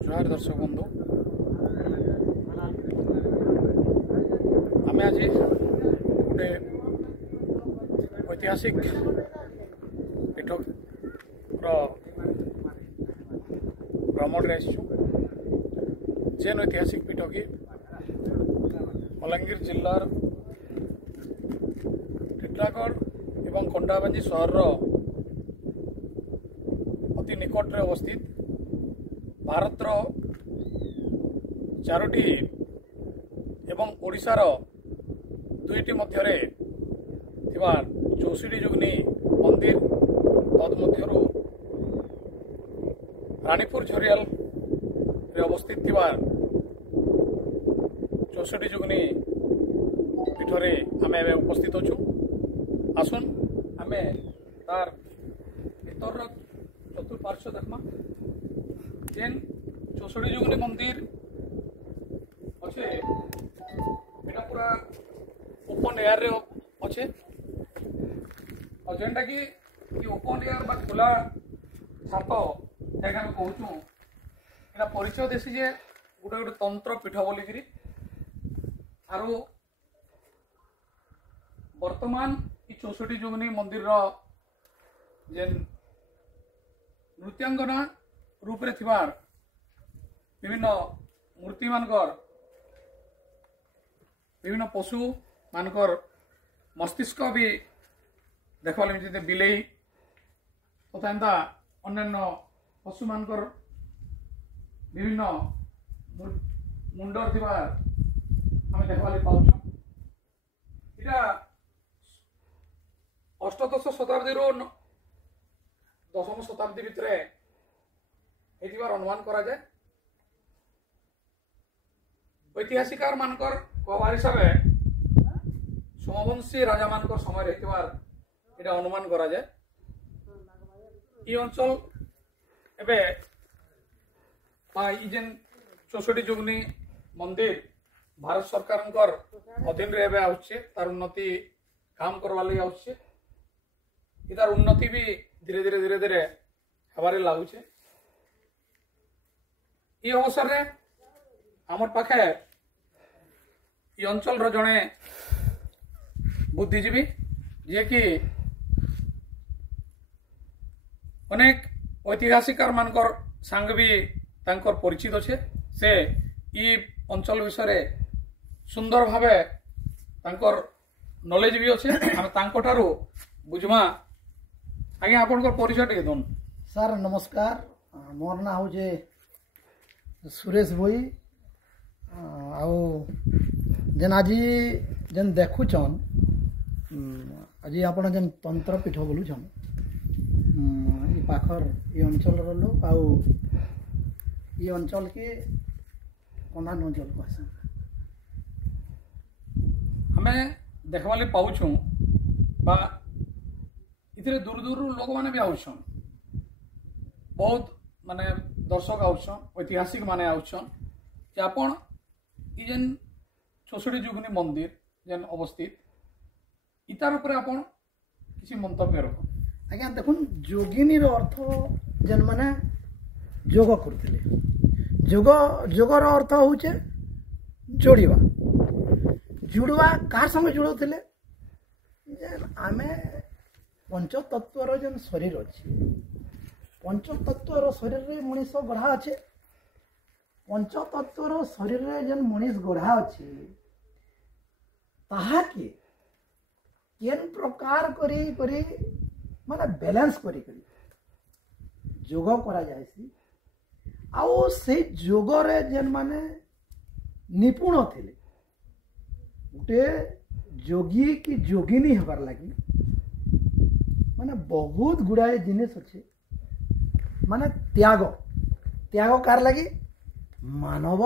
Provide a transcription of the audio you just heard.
जोहार दर्शक बंधु आम आज गोटे ऐतिहासिक पीठ भ्रमण जेन ऐतिहासिक पीठ की बलांगीर जिलार टिटलागढ़ एवं खंडाबांजी सहर अति निकट में अवस्थित भारत चारोटी एवं ओडिशार दुईटी मध्यरे थिबा 64 जुग्नी मंदिर तन्मध्यरु रानीपुर झरियाल रे अवस्थित थिबा 64 जुग्नी पीठरे आमे उपस्थित अछु। आसुन आमे तार भीतर चतुर्पार्श्व देखमा जेन 64 जुग्नी मंदिर अच्छे एटा पूरा ओपन एयर रे अच्छे और जेनटा कि ओपन एयर बा खुला छात जगह में कहूँ एटा परिचय देसी जे गोटे गोटे तंत्र पीठ बोलिकी आरु वर्तमान 64 जुग्नी मंदिर जेन नृत्यांगना रूप रे थिबार विभिन्न मूर्ति मानकर विभिन्न पशु मानकर मस्तिष्क भी देखा मिलते बिलेई तथा एंता अन्य पशु मानकर विभिन्न मुंडर थिबार आम देखा पाऊँ। इटा अष्टदश शताब्दी दशम शताब्दी भितर अनुमान करा जाए। ऐतिहासिकार मानकर कहबार हिसाब सोमवंशी राजा मानकर समय एटा अनुमान करा जाए। ये अंचल एबे जेन 64 जुग्नी मंदिर भारत सरकार अधीन रे एबे आउछे तार उन्नति काम करवा लगी आउछे। इतार उन्नति भी धीरे धीरे हबारे लागुचे। ये अवसर रे आमर पाखे ये अंचल जड़े बुद्धिजीवी जे कि अनेक ऐतिहासिकार मानकर सांग भी तांकर परिचित अच्छे से ई अंचल विषय सुंदर भावे तांकर नॉलेज भी अच्छे। आम तांको बुझमा आज्ञा आपनकर परिचय टे दोन। सर नमस्कार, मोर ना हूँ सुरेश भोई आउ जेन आज जेन देखुचन आज आप जेन तंत्र पीठ बोलुछन ये पाखर ये अंचल लोक आउ ये अंचल के कमान अंचल कहसन हमें देखवाले पाऊँ बा इतने दूर दूर लोक मैंने भी आउछन बहुत माने दर्शक आउछन ऐतिहासिक माने आउछन कि आपण ई जेन 64 जुग्नी मंदिर जेन अवस्थित इतार ऊपर आपण किसी मंतव्य रख। आज्ञा देखुन जोगिनी अर्थ जेन माने जोग करथिले जोगर अर्थ होचे जोड़िबा जुड़वा कार संगे जुड़ुथिले जेन आमे पंचतत्वर जेन शरीर अच्छी पंचतत्वर शरीर रे मनीष गढ़ा अच्छे पंचतत्वर शरीर रे जेन मनीष गढ़ा अच्छे ताहा के केन प्रकार करी माने बैलेंस करी जोग करा जायसी आउ से जोग रे जेन माने निपुण थिले गोटे जोगी की जोगिनी हबार लगी माने बहुत गुड़ाए जिनिस अच्छे माने त्याग कार लगी मानव